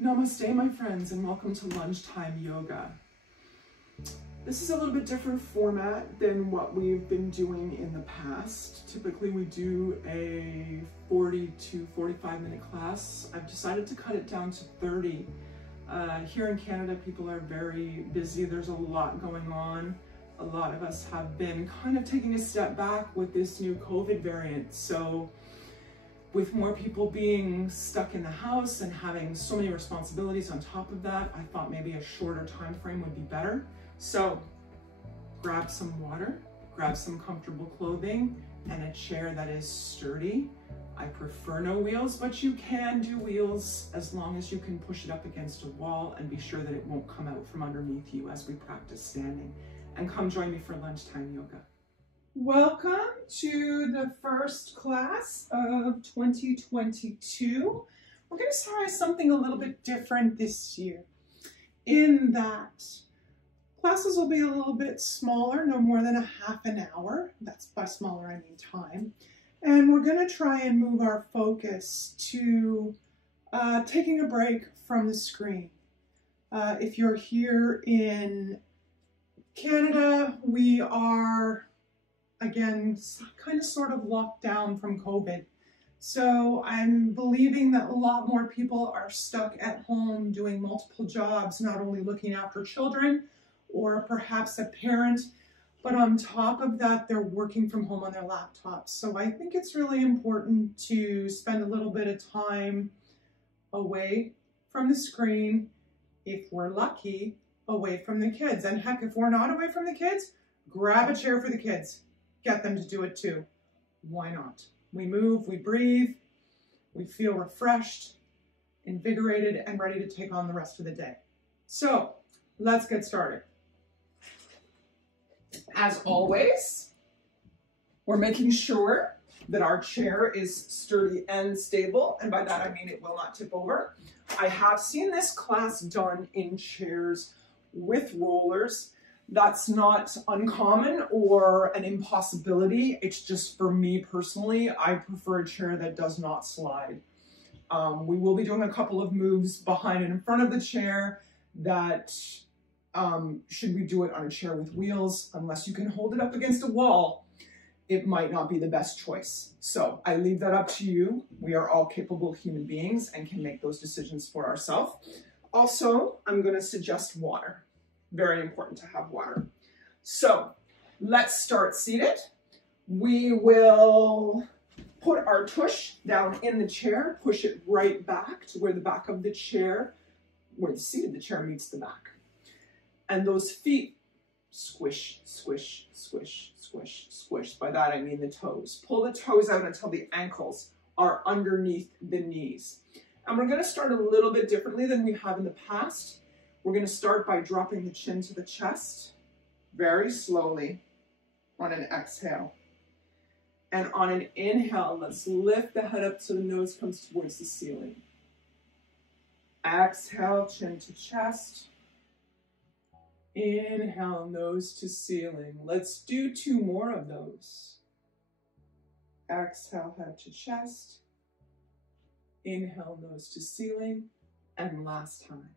Namaste, my friends, and welcome to Lunchtime Yoga. This is a little bit different format than what we've been doing in the past. Typically we do a 40 to 45 minute class. I've decided to cut it down to 30. Here in Canada, people are very busy. There's a lot going on. A lot of us have been kind of taking a step back with this new COVID variant. So with more people being stuck in the house and having so many responsibilities on top of that, I thought maybe a shorter time frame would be better. So grab some water, grab some comfortable clothing, and a chair that is sturdy. I prefer no wheels, but you can do wheels as long as you can push it up against a wall and be sure that it won't come out from underneath you as we practice standing. And come join me for Lunchtime Yoga. Welcome to the first class of 2022. We're going to try something a little bit different this year in that classes will be a little bit smaller, no more than a half an hour. That's by smaller, I mean time. And we're going to try and move our focus to taking a break from the screen. If you're here in Canada, we are, again, kind of sort of locked down from COVID. So I'm believing that a lot more people are stuck at home doing multiple jobs, not only looking after children or perhaps a parent, but on top of that, they're working from home on their laptops. So I think it's really important to spend a little bit of time away from the screen, if we're lucky, away from the kids. And heck, if we're not away from the kids, grab a chair for the kids. Get them to do it too. Why not? We move, we breathe, we feel refreshed, invigorated, and ready to take on the rest of the day. So let's get started. As always, we're making sure that our chair is sturdy and stable, and by that I mean it will not tip over. I have seen this class done in chairs with rollers. That's not uncommon or an impossibility. It's just for me personally, I prefer a chair that does not slide. We will be doing a couple of moves behind and in front of the chair that should we do it on a chair with wheels, unless you can hold it up against a wall, it might not be the best choice. So I leave that up to you. We are all capable human beings and can make those decisions for ourselves. Also, I'm going to suggest water. Very important to have water. So let's start seated. We will put our tush down in the chair, push it right back to where the back of the chair, where the seat of the chair meets the back. And those feet squish, squish, squish, squish, squish. By that I mean the toes. Pull the toes out until the ankles are underneath the knees. And we're going to start a little bit differently than we have in the past. We're going to start by dropping the chin to the chest very slowly on an exhale. And on an inhale, let's lift the head up so the nose comes towards the ceiling. Exhale, chin to chest. Inhale, nose to ceiling. Let's do 2 more of those. Exhale, head to chest. Inhale, nose to ceiling. And last time.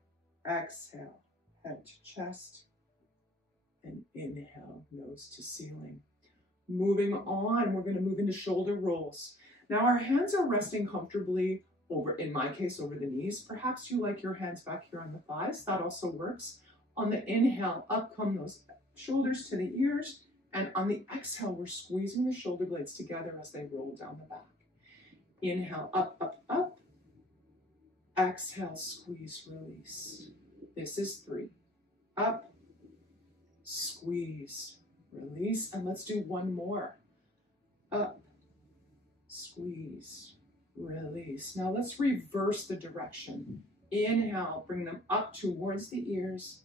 Exhale, head to chest. And inhale, nose to ceiling. Moving on, we're going to move into shoulder rolls. Now our hands are resting comfortably over, in my case, over the knees. Perhaps you like your hands back here on the thighs. That also works. On the inhale, up come those shoulders to the ears. And on the exhale, we're squeezing the shoulder blades together as they roll down the back. Inhale, up, up, up. Exhale, squeeze, release. This is 3. Up, squeeze, release. And let's do 1 more. Up, squeeze, release. Now let's reverse the direction. Inhale, bring them up towards the ears.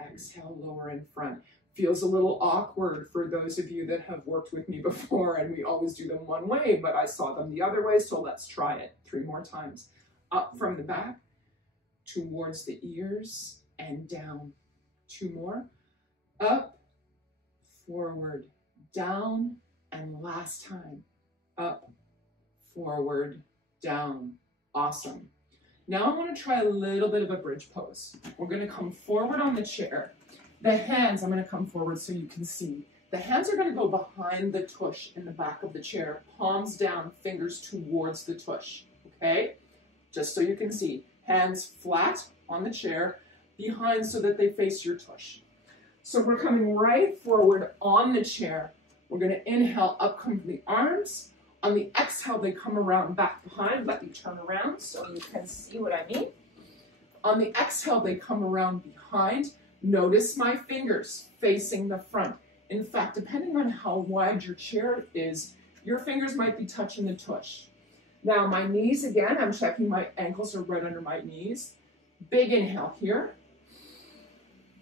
Exhale, lower in front. Feels a little awkward for those of you that have worked with me before, and we always do them one way, but I saw them the other way, so let's try it 3 more times. Up from the back, towards the ears, and down. 2 more. Up, forward, down, and last time. up, forward, down. Awesome. Now I want to try a little bit of a bridge pose. We're going to come forward on the chair. The hands, I'm going to come forward so you can see. The hands are going to go behind the tush in the back of the chair. Palms down, fingers towards the tush. Okay? Just so you can see. Hands flat on the chair, behind so that they face your tush. So we're coming right forward on the chair. We're going to inhale, up come the arms. On the exhale, they come around back behind. Let me turn around so you can see what I mean. On the exhale, they come around behind. Notice my fingers facing the front. In fact, depending on how wide your chair is, your fingers might be touching the tush. Now, my knees, again, I'm checking my ankles are right under my knees. Big inhale here.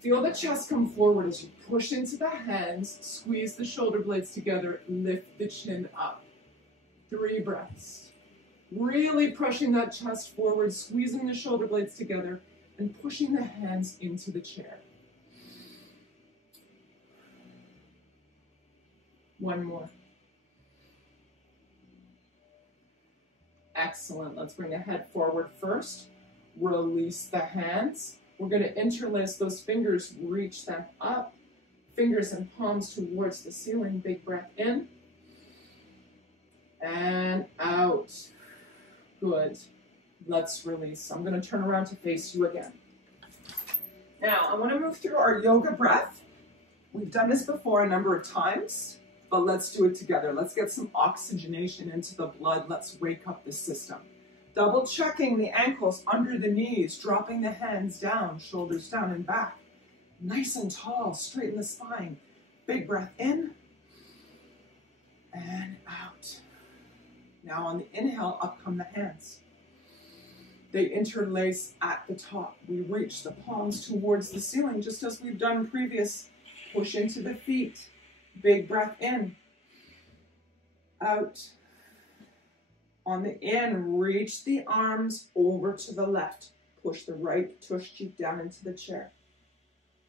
Feel the chest come forward as you push into the hands, squeeze the shoulder blades together, lift the chin up. 3 breaths. Really pushing that chest forward, squeezing the shoulder blades together, and pushing the hands into the chair. 1 more. Excellent. Let's bring the head forward first. Release the hands. We're going to interlace those fingers, reach them up. Fingers and palms towards the ceiling. Big breath in. And out. Good. Let's release. I'm going to turn around to face you again. Now, I want to move through our yoga breath. We've done this before a number of times, but let's do it together. Let's get some oxygenation into the blood. Let's wake up the system. Double checking the ankles under the knees, dropping the hands down, shoulders down and back. Nice and tall, straighten the spine. Big breath in and out. Now on the inhale, up come the hands. They interlace at the top. We reach the palms towards the ceiling, just as we've done previous. Push into the feet. Big breath in. Out. On the in, reach the arms over to the left. Push the right tush cheek down into the chair.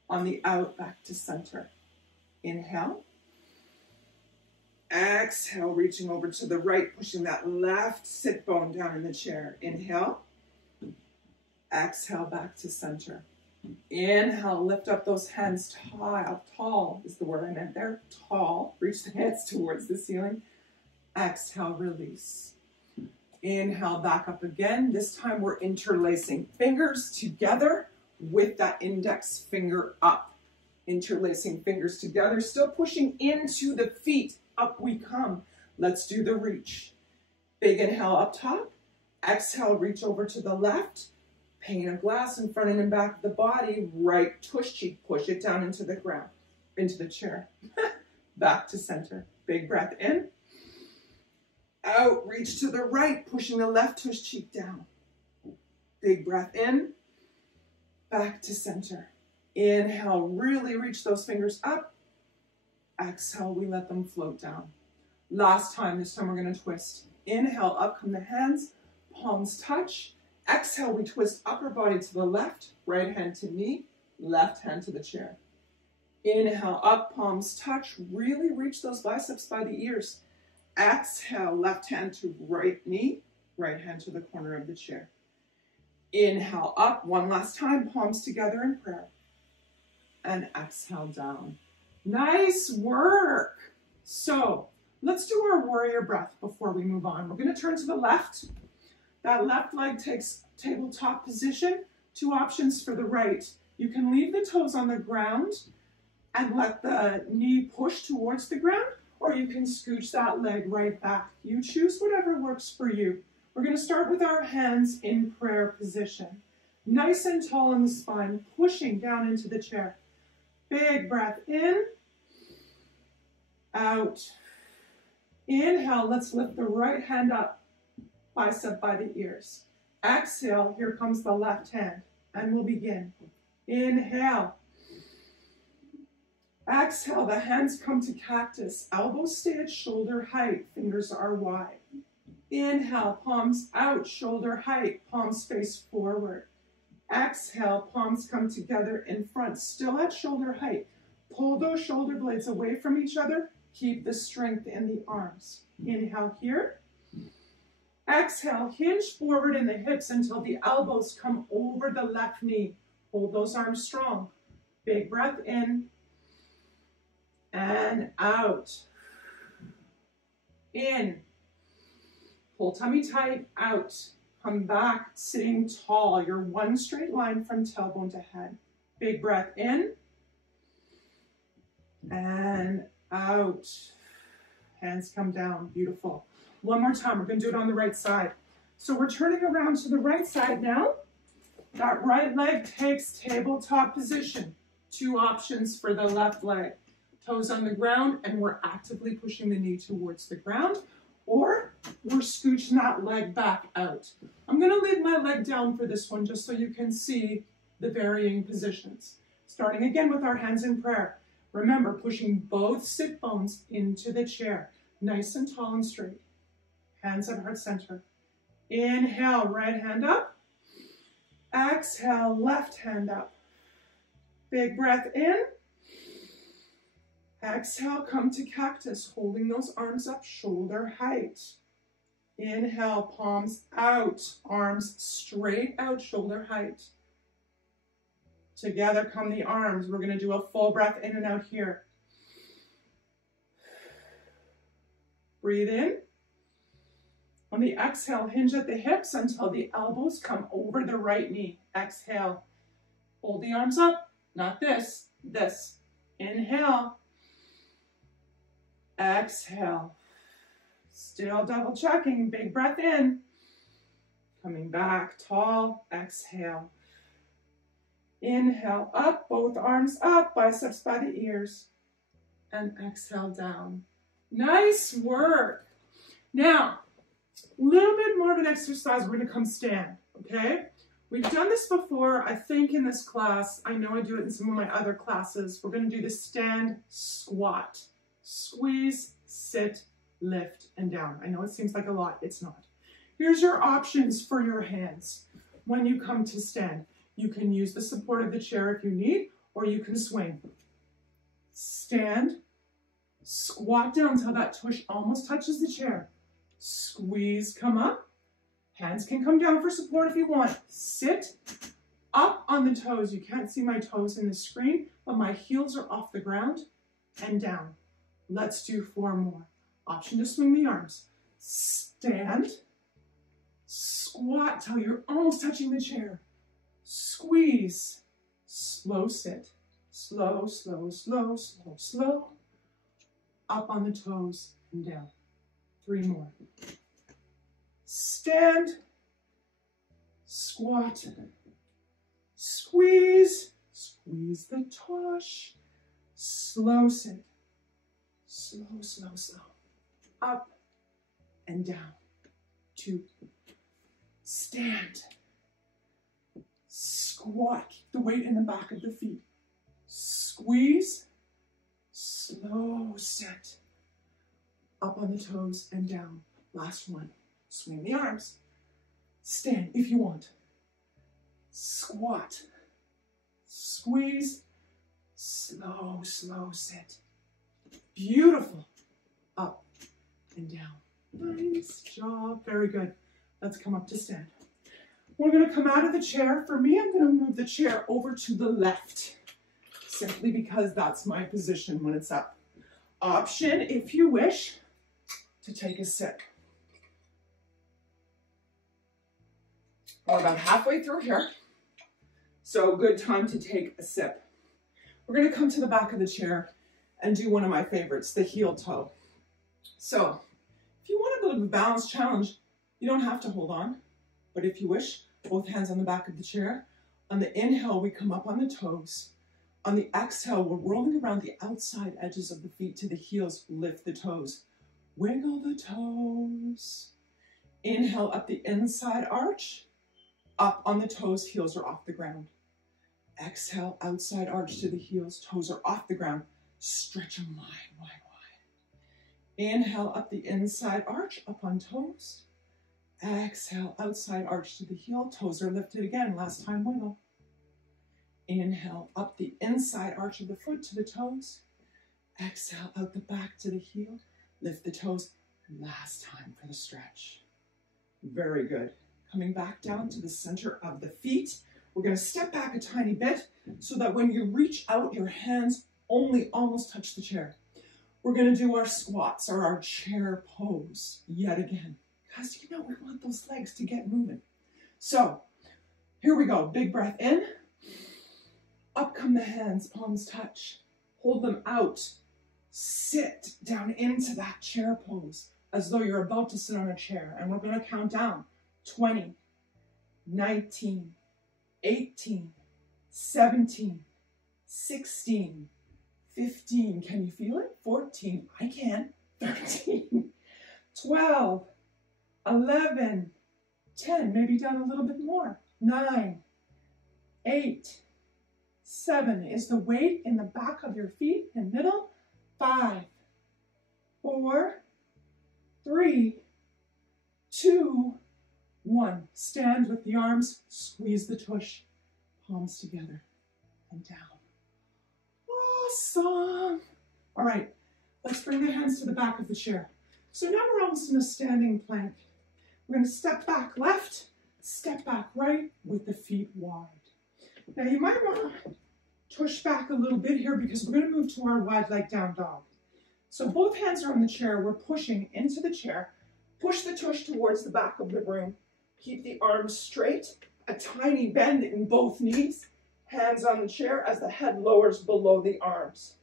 On the out, back to center. Inhale. Exhale, reaching over to the right, pushing that left sit bone down in the chair. Inhale. Exhale, back to center. Inhale, lift up those hands tall. Tall is the word I meant there. Tall. Reach the hands towards the ceiling. Exhale, release. Inhale, back up again. This time we're interlacing fingers together with that index finger up. Interlacing fingers together, still pushing into the feet. Up we come. Let's do the reach. Big inhale up top. Exhale, reach over to the left. Pane of glass in front and in back of the body. Right tush cheek, push it down into the ground, into the chair. Back to center. Big breath in. Out, reach to the right, pushing the left tush cheek down. Big breath in. Back to center. Inhale, really reach those fingers up. Exhale, we let them float down. Last time, this time we're going to twist. Inhale, up come the hands, palms touch. Exhale, we twist upper body to the left, right hand to knee, left hand to the chair. Inhale, up, palms touch. Really reach those biceps by the ears. Exhale, left hand to right knee, right hand to the corner of the chair. Inhale, up, one last time, palms together in prayer. And exhale down. Nice work. So let's do our warrior breath before we move on. We're going to turn to the left. That left leg takes tabletop position. 2 options for the right. You can leave the toes on the ground and let the knee push towards the ground, or you can scooch that leg right back. You choose whatever works for you. We're going to start with our hands in prayer position. Nice and tall in the spine, pushing down into the chair. Big breath in, out. Inhale, let's lift the right hand up, bicep by the ears. Exhale, here comes the left hand, and we'll begin. Inhale. Exhale, the hands come to cactus. Elbows stay at shoulder height, fingers are wide. Inhale, palms out, shoulder height, palms face forward. Exhale, palms come together in front, still at shoulder height. Pull those shoulder blades away from each other. Keep the strength in the arms. Inhale here. Exhale, hinge forward in the hips until the elbows come over the left knee. Hold those arms strong. Big breath in and out. In. Pull tummy tight, out. Come back, sitting tall. You're one straight line from tailbone to head. Big breath in and out. Hands come down, beautiful. One more time, we're gonna do it on the right side. So we're turning around to the right side now. That right leg takes tabletop position. Two options for the left leg. Toes on the ground, and we're actively pushing the knee towards the ground, or we're scooching that leg back out. I'm gonna leave my leg down for this one just so you can see the varying positions. Starting again with our hands in prayer. Remember, pushing both sit bones into the chair. Nice and tall and straight. Hands at heart center. Inhale, right hand up. Exhale, left hand up. Big breath in. Exhale, come to cactus, holding those arms up, shoulder height. Inhale, palms out, arms straight out, shoulder height. Together come the arms. We're going to do a full breath in and out here. Breathe in. On the exhale, hinge at the hips until the elbows come over the right knee. Exhale. Hold the arms up. Not this, this. Inhale. Exhale. Still double checking. Big breath in. Coming back, tall. Exhale. Inhale, up, both arms up, biceps by the ears. And exhale down. Nice work. Now, a little bit more of an exercise. We're going to come stand, okay? We've done this before, I think, in this class. I know I do it in some of my other classes. We're going to do the stand squat. Squeeze, sit, lift, and down. I know it seems like a lot. It's not. Here's your options for your hands when you come to stand. You can use the support of the chair if you need, or you can swing. Stand, squat down until that tush almost touches the chair. Squeeze, come up. Hands can come down for support if you want. Sit up on the toes. You can't see my toes in the screen, but my heels are off the ground and down. Let's do 4 more. Option to swing the arms. Stand, squat till you're almost touching the chair. Squeeze, slow sit. Slow, slow, slow, slow, slow. Up on the toes and down. 3 more. Stand, squat, squeeze, squeeze the tush, slow sit, slow, slow, slow, up and down. 2, stand, squat, keep the weight in the back of the feet, squeeze, slow sit, up on the toes and down. Last one. Swing the arms. Stand if you want. Squat. Squeeze. Slow, slow sit. Beautiful. Up and down. Nice job. Very good. Let's come up to stand. We're going to come out of the chair. For me, I'm going to move the chair over to the left, simply because that's my position when it's up. Option, if you wish, to take a sip. We're about halfway through here, so good time to take a sip. We're going to come to the back of the chair and do one of my favorites, the heel toe. So if you want to go to the balance challenge, you don't have to hold on, but if you wish, both hands on the back of the chair. On the inhale, we come up on the toes. On the exhale, we're rolling around the outside edges of the feet to the heels. Lift the toes. Wiggle the toes. Inhale up the inside arch. Up on the toes, heels are off the ground. Exhale, outside arch to the heels, toes are off the ground. Stretch them wide, wide, wide. Inhale up the inside arch, up on toes. Exhale, outside arch to the heel, toes are lifted again. Last time, wiggle. Inhale up the inside arch of the foot to the toes. Exhale out the back to the heel. Lift the toes. Last time for the stretch. Very good. Coming back down to the center of the feet. We're going to step back a tiny bit so that when you reach out, your hands only almost touch the chair. We're going to do our squats or our chair pose yet again. Because you know we want those legs to get moving. So here we go. Big breath in. Up come the hands, palms touch. Hold them out. Sit down into that chair pose as though you're about to sit on a chair. And we're going to count down. 20, 19, 18, 17, 16, 15. Can you feel it? 14. I can. 13, 12, 11, 10. Maybe down a little bit more. 9, 8, 7. Is the weight in the back of your feet and middle? 5, 4, 3, 2, 1. Stand with the arms, squeeze the tush, palms together and down. Awesome. All right, let's bring the hands to the back of the chair. So now we're almost in a standing plank. We're going to step back left, step back right with the feet wide. Now you might want to tush back a little bit here because we're going to move to our wide leg down dog. So both hands are on the chair. We're pushing into the chair. Push the tush towards the back of the room. Keep the arms straight. A tiny bend in both knees. Hands on the chair as the head lowers below the arms.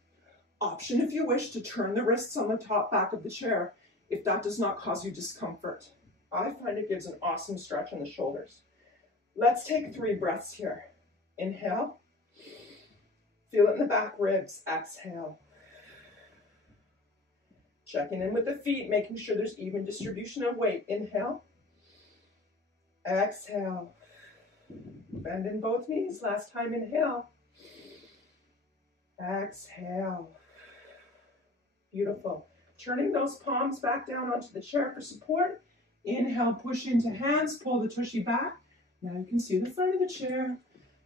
Option if you wish to turn the wrists on the top back of the chair if that does not cause you discomfort. I find it gives an awesome stretch in the shoulders. Let's take 3 breaths here. Inhale. Feel it in the back ribs. Exhale. Checking in with the feet, making sure there's even distribution of weight. Inhale. Exhale. Bend in both knees. Last time, inhale. Exhale. Beautiful. Turning those palms back down onto the chair for support. Inhale, push into hands, pull the tushy back. Now you can see the front of the chair.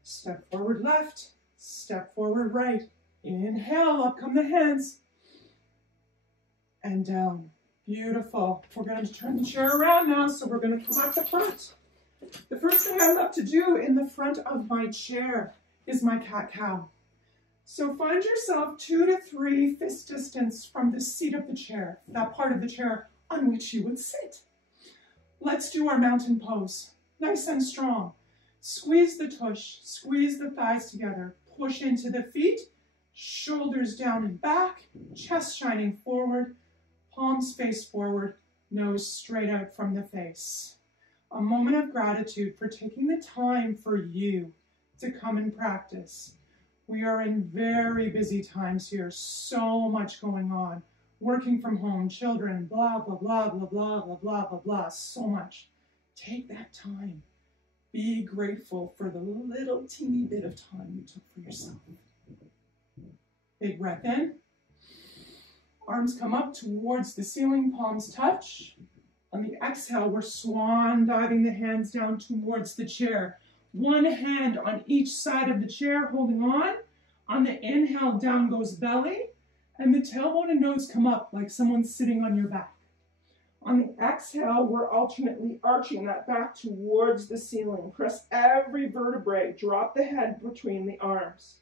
Step forward left, step forward right. Inhale, up come the hands. And down. Beautiful. We're going to turn the chair around now, so we're going to come up the front. The first thing I love to do in the front of my chair is my cat-cow. So find yourself 2 to 3 fist distance from the seat of the chair, that part of the chair on which you would sit. Let's do our mountain pose. Nice and strong. Squeeze the tush, squeeze the thighs together, push into the feet, shoulders down and back, chest shining forward, palms face forward, nose straight out from the face. A moment of gratitude for taking the time for you to come and practice. We are in very busy times here, so much going on. Working from home, children, blah, blah, blah, blah, blah, blah, blah, blah, blah, so much. Take that time. Be grateful for the little teeny bit of time you took for yourself. Big breath in. Arms come up towards the ceiling, palms touch. On the exhale, we're swan diving the hands down towards the chair. One hand on each side of the chair, holding on. On the inhale, down goes belly. And the tailbone and nose come up like someone's sitting on your back. On the exhale, we're alternately arching that back towards the ceiling. Press every vertebrae. Drop the head between the arms.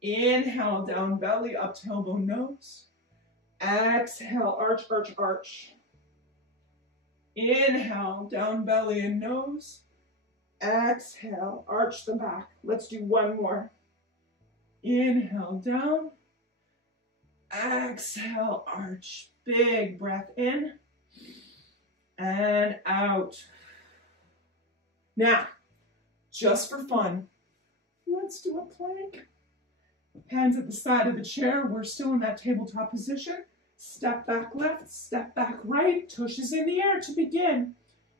Inhale, down belly, up tailbone, nose. Exhale, arch, arch, arch. Inhale, down belly and nose. Exhale, arch the back. Let's do one more. Inhale, down. Exhale, arch. Big breath in and out. Now, just for fun, let's do a plank. Hands at the side of the chair. We're still in that tabletop position. Step back left, step back right. Tush is in the air to begin.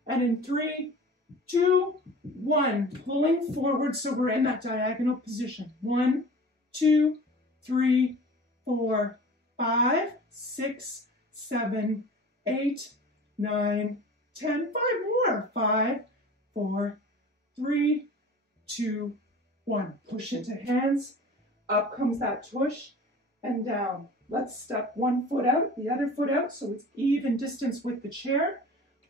And in 3, 2, 1, pulling forward so we're in that diagonal position. 1, 2, 3, 4, 5, 6, 7, 8, 9, 10. 5 more. 5, 4, 3, 2, 1. Push into hands. Up comes that tush and down. Let's step one foot out, the other foot out, so it's even distance with the chair.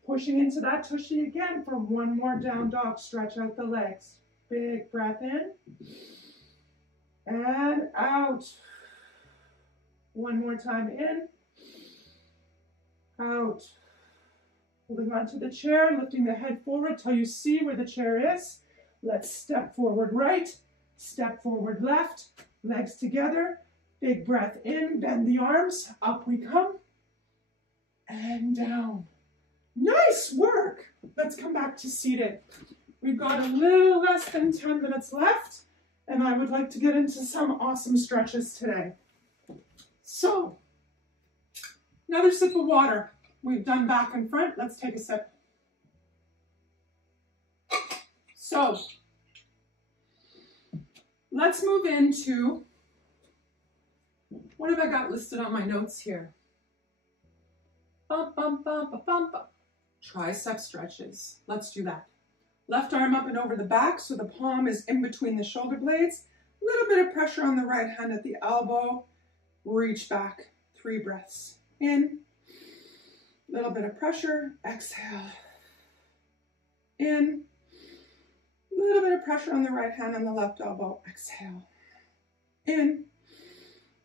Pushing into that tushy again for one more down dog. Stretch out the legs. Big breath in and out. One more time in, out. Holding onto the chair, lifting the head forward till you see where the chair is. Let's step forward right, step forward left, legs together. Big breath in, bend the arms, up we come, and down. Nice work. Let's come back to seated. We've got a little less than 10 minutes left, and I would like to get into some awesome stretches today. So, another sip of water. We've done back and front. Let's take a sip. So, let's move into, what have I got listed on my notes here? Bump, bump, bump, bump, bump, bump. Tricep stretches. Let's do that. Left arm up and over the back so the palm is in between the shoulder blades. A little bit of pressure on the right hand at the elbow. Reach back. 3 breaths. In. Little bit of pressure. Exhale. In. Little bit of pressure on the right hand and the left elbow. Exhale. In.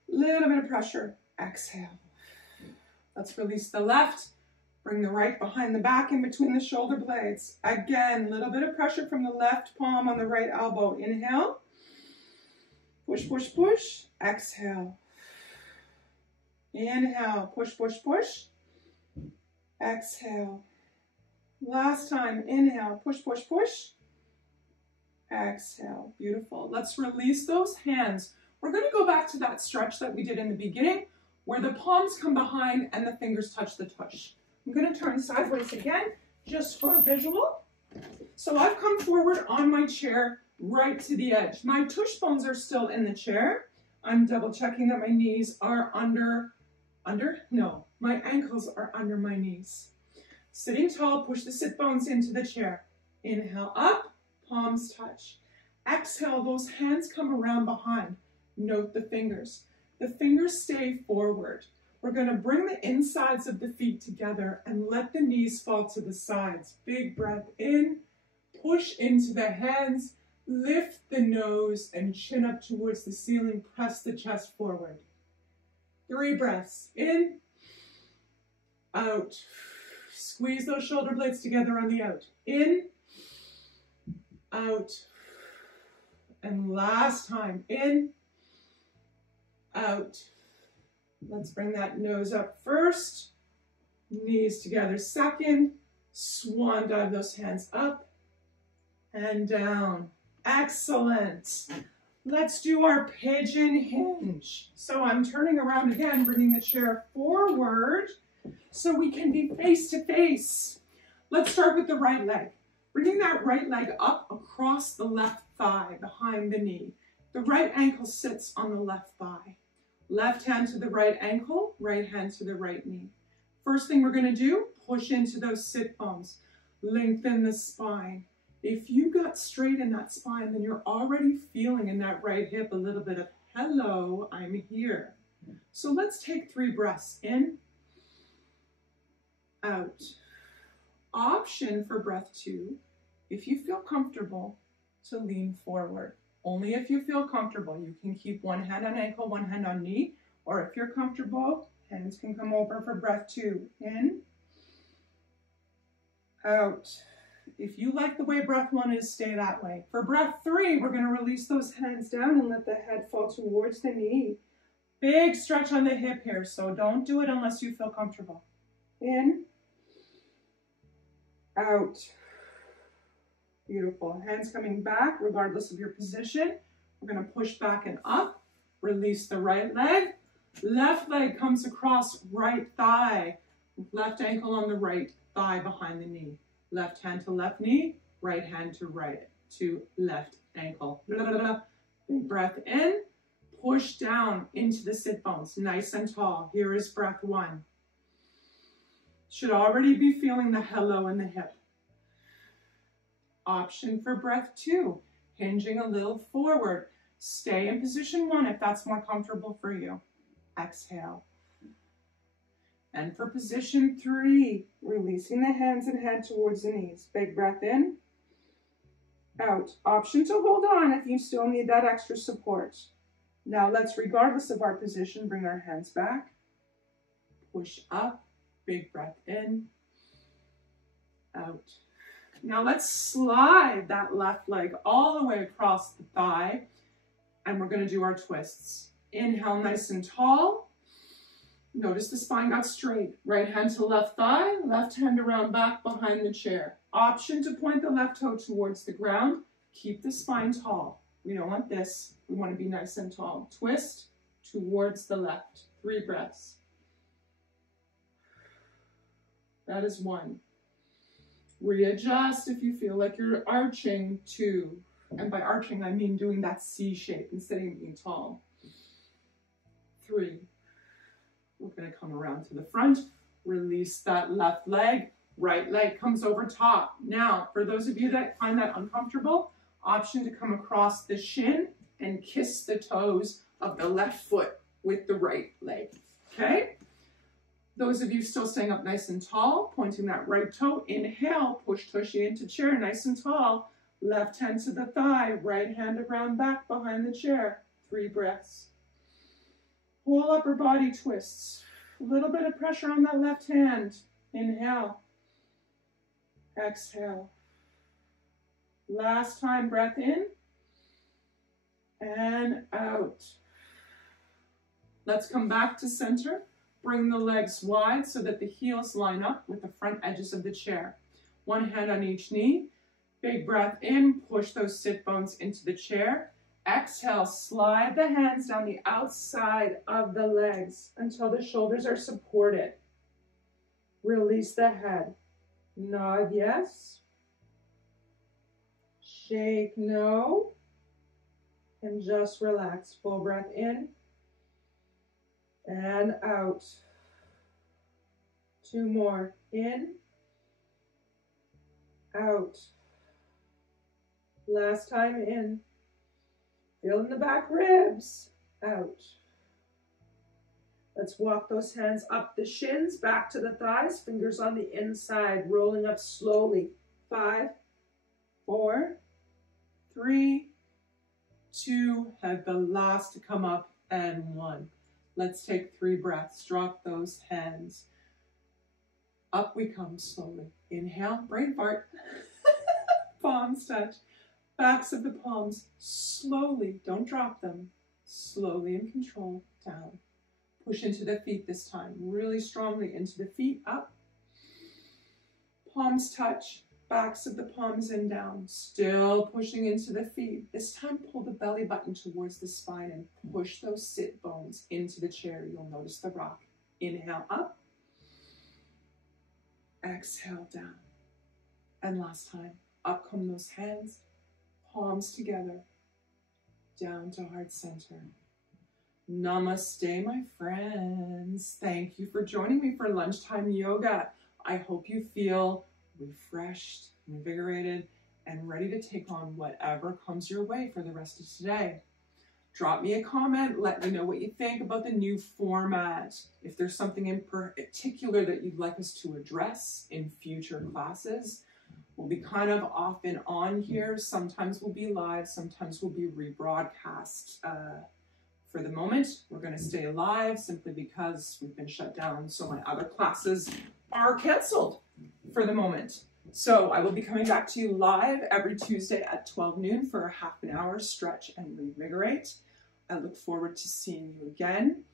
Little bit of pressure. Exhale. Let's release the left. Bring the right behind the back in between the shoulder blades. Again, little bit of pressure from the left palm on the right elbow. Inhale. Push, push, push. Exhale. Inhale. Push, push, push. Exhale. Last time. Inhale. Push, push, push. Exhale. Beautiful. Let's release those hands. We're going to go back to that stretch that we did in the beginning where the palms come behind and the fingers touch the tush. I'm going to turn sideways again just for a visual. So I've come forward on my chair right to the edge. My tush bones are still in the chair. I'm double checking that my knees are my ankles are under my knees. Sitting tall, push the sit bones into the chair. Inhale up, palms touch. Exhale, those hands come around behind. Note the fingers. The fingers stay forward. We're going to bring the insides of the feet together and let the knees fall to the sides. Big breath in, push into the hands, lift the nose and chin up towards the ceiling, press the chest forward. 3 breaths in, out. Squeeze those shoulder blades together on the out. In, out. And last time, in, out. Let's bring that nose up first, knees together second, swan dive those hands up and down. Excellent. Let's do our pigeon hinge. So I'm turning around again, bringing the chair forward so we can be face to face. Let's start with the right leg. Bringing that right leg up across the left thigh behind the knee. The right ankle sits on the left thigh. Left hand to the right ankle, right hand to the right knee. First thing we're going to do, push into those sit bones. Lengthen the spine. If you got straight in that spine, then you're already feeling in that right hip a little bit of, hello, I'm here. So let's take 3 breaths. In, out. Option for breath 2, if you feel comfortable, to lean forward. Only if you feel comfortable. You can keep one hand on ankle, one hand on knee, or if you're comfortable, hands can come over for breath 2. In, out. If you like the way breath 1 is, stay that way. For breath 3, we're going to release those hands down and let the head fall towards the knee. Big stretch on the hip here, so don't do it unless you feel comfortable. In, out. Beautiful. Hands coming back regardless of your position. We're going to push back and up. Release the right leg. Left leg comes across right thigh. Left ankle on the right thigh behind the knee. Left hand to left knee. Right hand to left ankle. Blah, blah, blah. Big breath in. Push down into the sit bones. Nice and tall. Here is breath 1. Should already be feeling the hello in the hip. Option for breath 2, hinging a little forward. Stay in position 1 if that's more comfortable for you. exhale. And for position 3, releasing the hands and head towards the knees. Big breath in, out. Option to hold on if you still need that extra support. Now let's, regardless of our position, bring our hands back. Push up, big breath in, out. Now let's slide that left leg all the way across the thigh, and we're going to do our twists. Inhale, nice and tall. Notice the spine got straight. Right hand to left thigh, left hand around back behind the chair. Option to point the left toe towards the ground. Keep the spine tall. We don't want this. We want to be nice and tall. Twist towards the left. 3 breaths. That is 1. Readjust if you feel like you're arching. 2. And by arching, I mean doing that C shape instead of being tall. 3. We're going to come around to the front. Release that left leg. Right leg comes over top. Now, for those of you that find that uncomfortable, option to come across the shin and kiss the toes of the left foot with the right leg. Okay? Those of you still staying up nice and tall, pointing that right toe. Inhale, push tushy into chair, nice and tall. Left hand to the thigh, right hand around back behind the chair. 3 breaths. Whole upper body twists. A little bit of pressure on that left hand. Inhale. Exhale. Last time, breath in and out. Let's come back to center. Bring the legs wide so that the heels line up with the front edges of the chair. 1 hand on each knee. Big breath in, push those sit bones into the chair. Exhale, slide the hands down the outside of the legs until the shoulders are supported. Release the head. Nod yes. Shake no. And just relax. Full breath in and out. 2 more. In, out. Last time in. Feel in the back ribs. Out. Let's walk those hands up the shins, back to the thighs, fingers on the inside, rolling up slowly. 5, 4, 3, 2, have the last to come up, and 1. Let's take 3 breaths. Drop those hands. Up we come slowly. Inhale, brain fart. Palms touch. Backs of the palms slowly, don't drop them. Slowly in control, down. Push into the feet this time, really strongly into the feet, up. Palms touch, backs of the palms and down. Still pushing into the feet. This time pull the belly button towards the spine and push those sit bones into the chair. You'll notice the rock. Inhale up. Exhale down. And last time, up come those hands. Palms together, down to heart center. Namaste, my friends. Thank you for joining me for Lunchtime Yoga. I hope you feel refreshed, invigorated, and ready to take on whatever comes your way for the rest of today. Drop me a comment. Let me know what you think about the new format. If there's something in particular that you'd like us to address in future classes. We'll be kind of off and on here. Sometimes we'll be live, sometimes we'll be rebroadcast. For the moment, we're going to stay live simply because we've been shut down, so my other classes are canceled for the moment. So I will be coming back to you live every Tuesday at 12 noon for a half an hour stretch and revigorate. I look forward to seeing you again.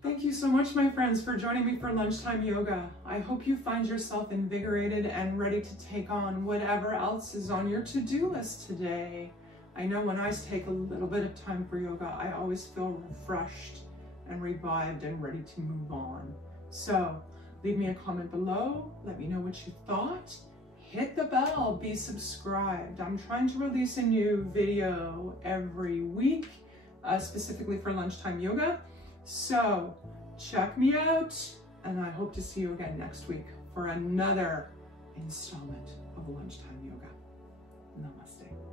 Thank you so much, my friends, for joining me for Lunchtime Yoga. I hope you find yourself invigorated and ready to take on whatever else is on your to-do list today. I know when I take a little bit of time for yoga, I always feel refreshed and revived and ready to move on. So leave me a comment below. Let me know what you thought. Hit the bell, be subscribed. I'm trying to release a new video every week, specifically for Lunchtime Yoga. So check me out, and I hope to see you again next week for another installment of Lunchtime Yoga. Namaste.